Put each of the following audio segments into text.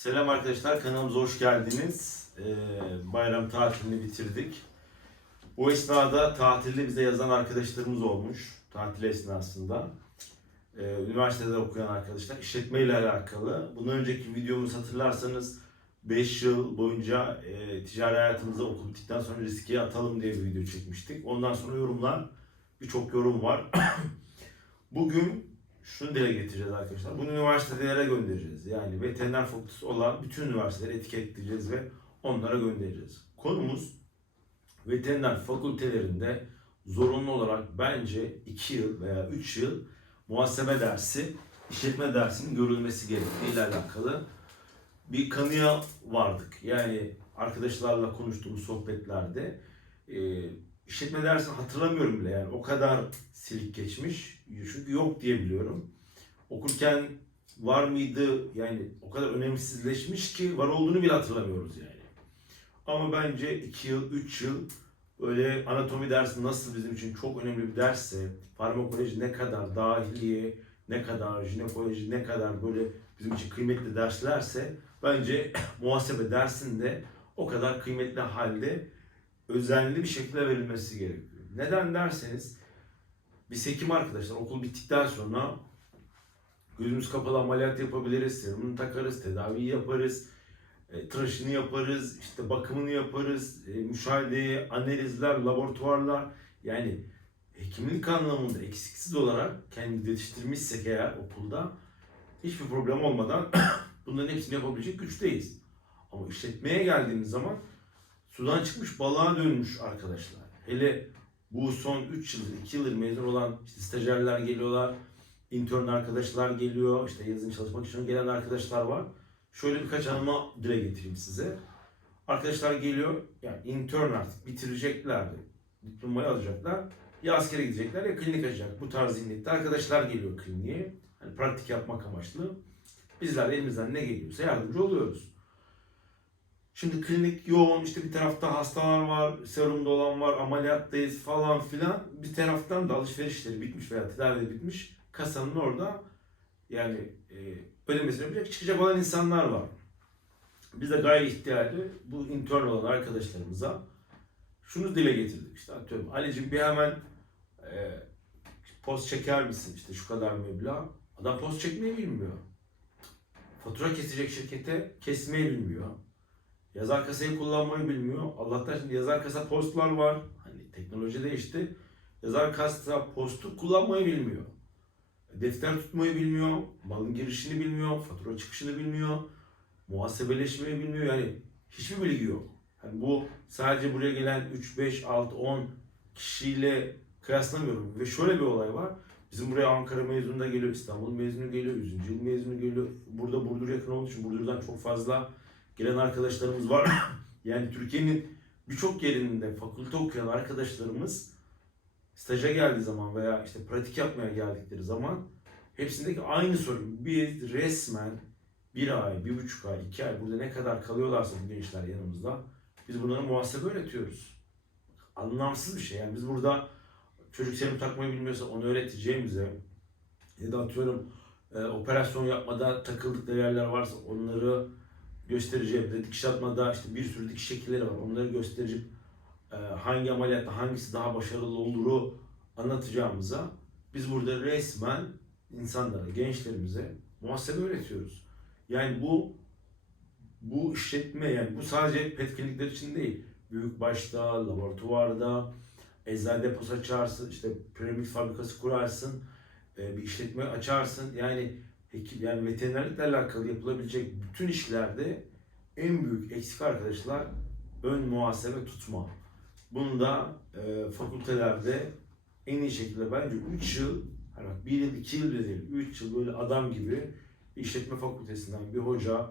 Selam arkadaşlar, kanalımıza hoş geldiniz. Ee, bayram tatilini bitirdik. Bu esnada tatilde bize yazan arkadaşlarımız olmuş, tatil esnasında. Ee, üniversitede okuyan arkadaşlar, işletme ile alakalı. Bundan önceki videomuzu hatırlarsanız 5 yıl boyunca e, ticari hayatımızda okul sonra riske atalım diye bir video çekmiştik. Ondan sonra yorumlar, birçok yorum var. Bugün şunu dile getireceğiz arkadaşlar. Bunu üniversitelere göndereceğiz. Yani veteriner fakültesi olan bütün üniversiteleri etiketleyeceğiz ve onlara göndereceğiz. Konumuz veteriner fakültelerinde zorunlu olarak bence 2 yıl veya 3 yıl muhasebe dersi, işletme dersinin görülmesi gerektiği ile alakalı bir kanıya vardık. Yani arkadaşlarla konuştuğumuz sohbetlerde e, işletme dersini hatırlamıyorum bile yani o kadar silik geçmiş. Çünkü yok diye biliyorum. Okurken var mıydı yani o kadar önemsizleşmiş ki var olduğunu bile hatırlamıyoruz yani. Ama bence 2 yıl, 3 yıl öyle anatomi dersi nasıl bizim için çok önemli bir dersse, farmakoloji ne kadar, dahiliye ne kadar, jinekoloji ne kadar böyle bizim için kıymetli derslerse bence muhasebe dersinde o kadar kıymetli halde özenli bir şekilde verilmesi gerekiyor. Neden derseniz biz hekim arkadaşlar okul bittikten sonra gözümüz kapalı ameliyat yapabiliriz, serumunu takarız, tedaviyi yaparız, e, tıraşını yaparız, işte bakımını yaparız, e, müşahede, analizler, laboratuvarlar yani hekimlik anlamında eksiksiz olarak kendimizi yetiştirmişsek eğer okulda hiçbir problem olmadan bunların hepsini yapabilecek güçteyiz. Ama işletmeye geldiğimiz zaman sudan çıkmış balığa dönmüş arkadaşlar. Hele bu son 3 yıldır, 2 yıldır mezun olan işte stajyerler geliyorlar, intern arkadaşlar geliyor, işte yazın çalışmak için gelen arkadaşlar var. Şöyle birkaç anıma dile getireyim size. Arkadaşlar geliyor, yani intern artık bitireceklerdi. Diplomayı alacaklar. Ya askere gidecekler ya klinik açacak. Bu tarz zihniyette arkadaşlar geliyor kliniğe. Hani pratik yapmak amaçlı. Bizler de elimizden ne geliyorsa yardımcı oluyoruz. Şimdi klinik yoğun, işte bir tarafta hastalar var, serumda olan var, ameliyattayız falan filan. Bir taraftan da alışverişleri bitmiş veya tedavi bitmiş. Kasanın orada yani e, ödemesini yapacak, çıkacak olan insanlar var. Biz de gayri ihtiyarlı bu intern olan arkadaşlarımıza şunu dile getirdik. İşte atıyorum Ali'cim bir hemen e, post çeker misin işte şu kadar meblağ. Adam post çekmeyi bilmiyor. Fatura kesecek şirkete kesmeyi bilmiyor. Yazar kasayı kullanmayı bilmiyor. Allah'tan şimdi yazar kasa postlar var. Hani teknoloji değişti. Yazar kasa postu kullanmayı bilmiyor. Defter tutmayı bilmiyor. Malın girişini bilmiyor. Fatura çıkışını bilmiyor. Muhasebeleşmeyi bilmiyor. Yani hiçbir bilgi yok. Hani bu sadece buraya gelen 3, 5, 6, 10 kişiyle kıyaslamıyorum. Ve şöyle bir olay var. Bizim buraya Ankara mezunu da geliyor, İstanbul mezunu geliyor, 100. yıl mezunu geliyor. Burada Burdur yakın olduğu için Burdur'dan çok fazla gelen arkadaşlarımız var. yani Türkiye'nin birçok yerinde fakülte okuyan arkadaşlarımız staja geldiği zaman veya işte pratik yapmaya geldikleri zaman hepsindeki aynı soru. Biz resmen bir ay, bir buçuk ay, iki ay burada ne kadar kalıyorlarsa bu gençler yanımızda biz bunlara muhasebe öğretiyoruz. Anlamsız bir şey. Yani biz burada çocuk serum takmayı bilmiyorsa onu öğreteceğimize ya da atıyorum e, operasyon yapmada takıldıkları yerler varsa onları göstereceğim. Dikiş atmada işte bir sürü dikiş şekilleri var. Onları göstereceğim. Ee, hangi ameliyatta hangisi daha başarılı olduğunu anlatacağımıza biz burada resmen insanlara, gençlerimize muhasebe öğretiyoruz. Yani bu bu işletme yani bu sadece pet için değil. Büyük başta, laboratuvarda, eczane deposu açarsın, işte piramit fabrikası kurarsın, e, bir işletme açarsın. Yani hekim, yani veterinerlikle alakalı yapılabilecek bütün işlerde en büyük eksik arkadaşlar ön muhasebe tutma. Bunu da e, fakültelerde en iyi şekilde bence 3 yıl, hani bak 1 yıl 2 yıl değil, 3 yıl böyle adam gibi işletme fakültesinden bir hoca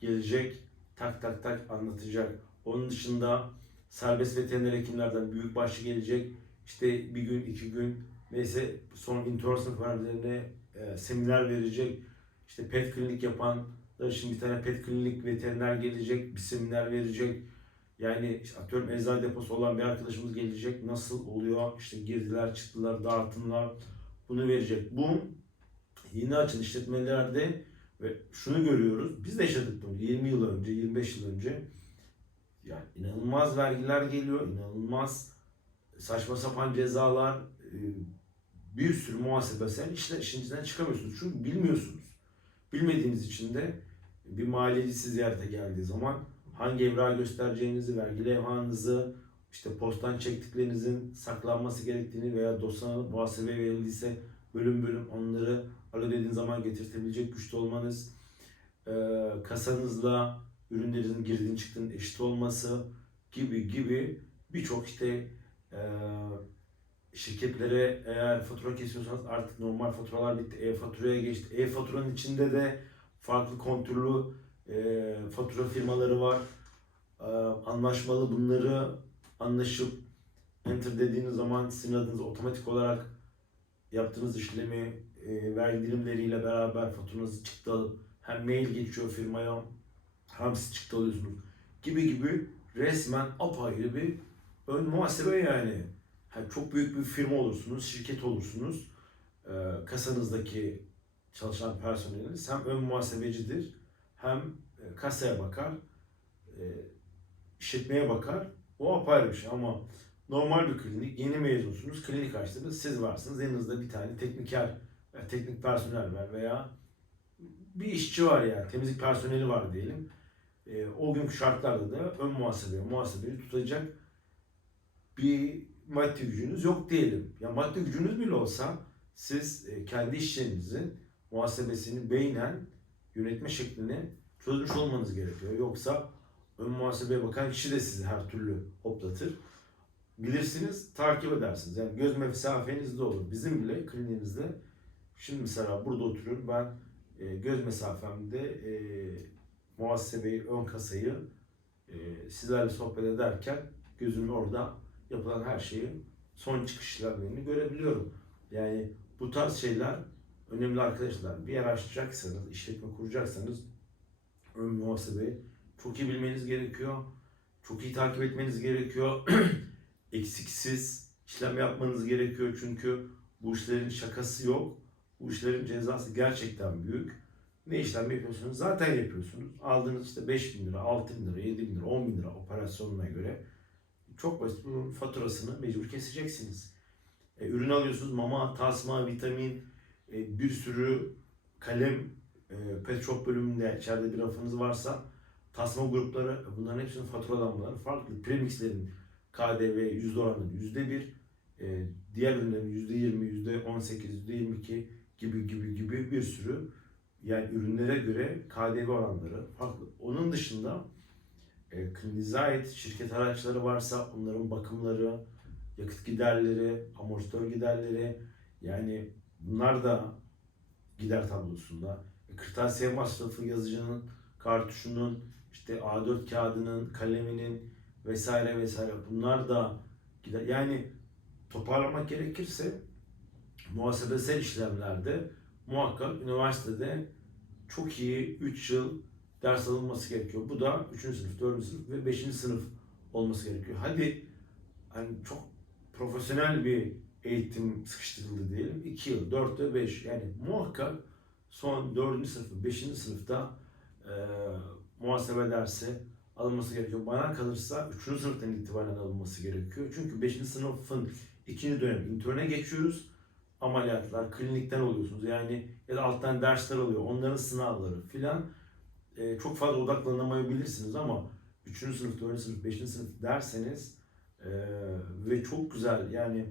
gelecek, tak tak tak anlatacak. Onun dışında serbest veteriner hekimlerden büyük başlı gelecek. İşte bir gün, iki gün neyse son intern sınıf öğrencilerine e, seminer verecek. İşte pet klinik yapan şimdi bir tane pet klinik veteriner gelecek, bir seminer verecek. Yani işte atıyorum eczane deposu olan bir arkadaşımız gelecek. Nasıl oluyor? İşte girdiler, çıktılar, dağıtımlar bunu verecek. Bu yeni açılan işletmelerde Ve şunu görüyoruz. Biz de yaşadık bunu 20 yıl önce, 25 yıl önce. Yani inanılmaz vergiler geliyor, inanılmaz saçma sapan cezalar, e, bir sürü muhasebesel işler işin içinden çıkamıyorsunuz. Çünkü bilmiyorsunuz. Bilmediğiniz için de bir maliyeci sizi ziyarete geldiği zaman hangi evrağı göstereceğinizi, vergi levhanızı, işte postan çektiklerinizin saklanması gerektiğini veya dosyanın muhasebeye verildiyse bölüm bölüm onları alo dediğin zaman getirtebilecek güçte olmanız, kasanızla ürünlerinizin girdiğin çıktığın eşit olması gibi gibi birçok işte şirketlere eğer fatura kesiyorsanız artık normal faturalar bitti. E-faturaya geçti. E-faturanın içinde de farklı kontrollü e, fatura firmaları var. E, anlaşmalı bunları anlaşıp enter dediğiniz zaman sizin adınıza otomatik olarak yaptığınız işlemi e, vergi dilimleriyle beraber faturanızı çıktı alıp hem mail geçiyor firmaya hem siz çıktı alıyorsunuz gibi gibi resmen apayrı bir ön muhasebe yani. Ha, çok büyük bir firma olursunuz, şirket olursunuz. E, kasanızdaki çalışan personeliniz hem ön muhasebecidir hem e, kasaya bakar, e, işletmeye bakar. O apayrı bir şey ama normal bir klinik, yeni mezunsunuz, klinik açtınız, siz varsınız. Yanınızda bir tane tekniker, teknik personel var veya bir işçi var yani, temizlik personeli var diyelim. E, o günkü şartlarda da ön muhasebe, muhasebeyi tutacak bir maddi gücünüz yok diyelim. Ya maddi gücünüz bile olsa siz e, kendi işlerinizin muhasebesini beynen yönetme şeklini çözmüş olmanız gerekiyor. Yoksa ön muhasebeye bakan kişi de sizi her türlü hoplatır. Bilirsiniz, takip edersiniz. Yani göz mesafenizde olur. Bizim bile kliniğimizde şimdi mesela burada oturuyorum ben e, göz mesafemde e, muhasebeyi, ön kasayı e, sizlerle sohbet ederken gözümün orada yapılan her şeyi son çıkış işlemlerini görebiliyorum. Yani bu tarz şeyler önemli arkadaşlar. Bir yer açacaksanız, işletme kuracaksanız ön muhasebeyi çok iyi bilmeniz gerekiyor. Çok iyi takip etmeniz gerekiyor. Eksiksiz işlem yapmanız gerekiyor çünkü bu işlerin şakası yok. Bu işlerin cezası gerçekten büyük. Ne işlem yapıyorsunuz? Zaten yapıyorsunuz. Aldığınız işte 5 bin lira, 6 bin lira, 7 bin lira, 10 bin lira operasyonuna göre çok basit bunun faturasını mecbur keseceksiniz. E, ürün alıyorsunuz mama, tasma, vitamin, e, bir sürü kalem, e, pet bölümünde içeride bir rafınız varsa tasma grupları e, bunların hepsinin faturalanmaları farklı. Premixlerin KDV yüzde oranları yüzde bir, e, diğer ürünlerin yüzde yirmi, yüzde on sekiz, yüzde yirmi iki gibi gibi gibi bir sürü yani ürünlere göre KDV oranları farklı. Onun dışında e, ait şirket araçları varsa onların bakımları, yakıt giderleri, amortisör giderleri yani bunlar da gider tablosunda. E, kırtasiye masrafı yazıcının, kartuşunun, işte A4 kağıdının, kaleminin vesaire vesaire bunlar da gider. Yani toparlamak gerekirse muhasebesel işlemlerde muhakkak üniversitede çok iyi 3 yıl ders alınması gerekiyor. Bu da 3. sınıf, 4. sınıf ve 5. sınıf olması gerekiyor. Hadi hani çok profesyonel bir eğitim sıkıştırıldı diyelim. 2 yıl, 4 ve 5 yani muhakkak son 4. sınıf, 5. sınıfta e, muhasebe dersi alınması gerekiyor. Bana kalırsa 3. sınıftan itibaren alınması gerekiyor. Çünkü 5. sınıfın ikinci dönem interne geçiyoruz. Ameliyatlar, klinikten oluyorsunuz. Yani ya da alttan dersler oluyor. Onların sınavları filan e, çok fazla odaklanamayabilirsiniz ama 3. sınıf, 4. sınıf, 5. sınıf derseniz e, ve çok güzel yani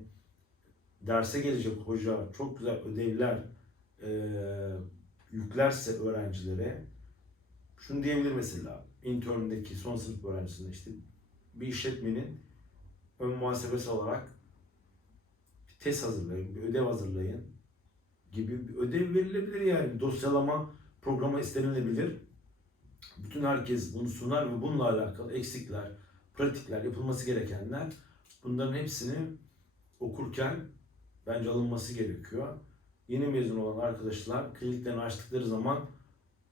derse gelecek hoca çok güzel ödevler e, yüklerse öğrencilere şunu diyebilir mesela interndeki son sınıf öğrencisinde işte bir işletmenin ön muhasebesi olarak bir test hazırlayın, bir ödev hazırlayın gibi bir ödev verilebilir yani dosyalama programa istenilebilir. Bütün herkes bunu sunar ve bununla alakalı eksikler, pratikler, yapılması gerekenler bunların hepsini okurken bence alınması gerekiyor. Yeni mezun olan arkadaşlar kliniklerini açtıkları zaman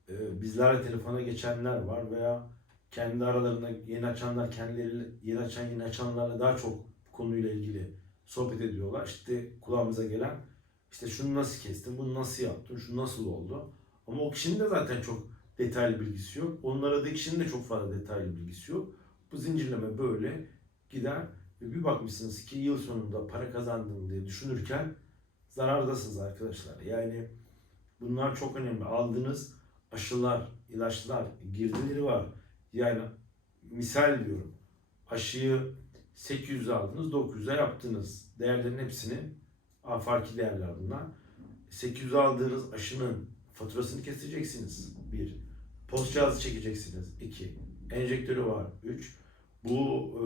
e, bizlerle telefona geçenler var veya kendi aralarında yeni açanlar kendileri yeni açan yeni açanlarla daha çok bu konuyla ilgili sohbet ediyorlar. İşte kulağımıza gelen işte şunu nasıl kestin, bunu nasıl yaptın, şu nasıl oldu. Ama o kişinin de zaten çok detaylı bilgisi yok. Onun aradığı kişinin de çok fazla detaylı bilgisi yok. Bu zincirleme böyle gider ve bir bakmışsınız ki yıl sonunda para kazandım diye düşünürken zarardasınız arkadaşlar. Yani bunlar çok önemli. Aldığınız aşılar, ilaçlar, girdileri var. Yani misal diyorum. Aşıyı 800'e aldınız, 900'e yaptınız. Değerlerin hepsini, farklı değerler bunlar. 800'e aldığınız aşının faturasını keseceksiniz. Bir. Post cihazı çekeceksiniz. İki. Enjektörü var. Üç. Bu e,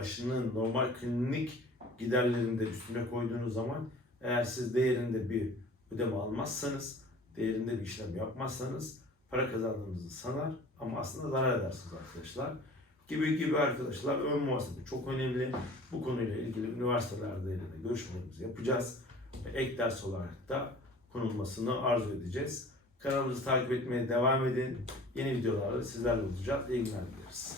aşının normal klinik giderlerini de üstüne koyduğunuz zaman eğer siz değerinde bir ödeme almazsanız, değerinde bir işlem yapmazsanız para kazandığınızı sanar ama aslında zarar edersiniz arkadaşlar. Gibi gibi arkadaşlar ön muhasebe çok önemli. Bu konuyla ilgili üniversitelerde de görüşmelerimizi yapacağız. Ve ek ders olarak da konulmasını arzu edeceğiz. Kanalımızı takip etmeye devam edin. Yeni videolarda sizlerle olacağız. İyi günler dileriz.